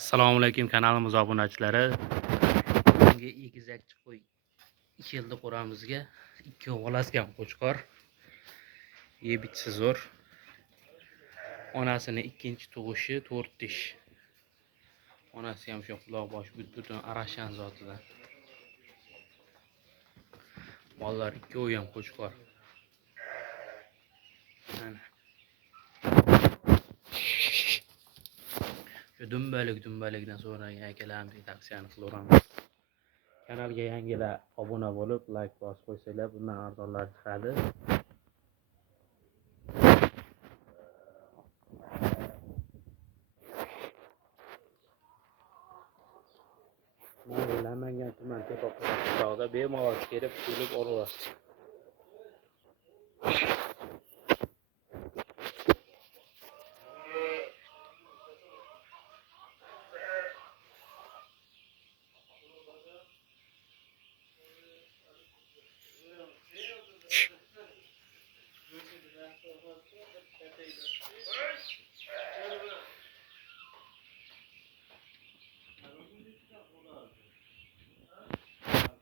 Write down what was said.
Assalomu alaykum kanalimiz obunachilari. Bunga egizakchi qo'y 2 yilda qo'ramizga 2 o'g'lazgan qo'chqor. Yebitsi zo'r. Onasini ikkinchi tug'ishi 4 tish. Onasi ham shu quloq bosh butun arashan zotidan. Mollar ikkovi ham qo'chqor. Dumbalikdan so'ragan akalarimiz tavsiyani qilaveramiz. Kanalga yangilar obuna bo'lib, like bosib qo'ysanglar, bundan arzonlar chiqadi. Namangan tuman Tepaquloqda bemalol kelib kelib olasiz.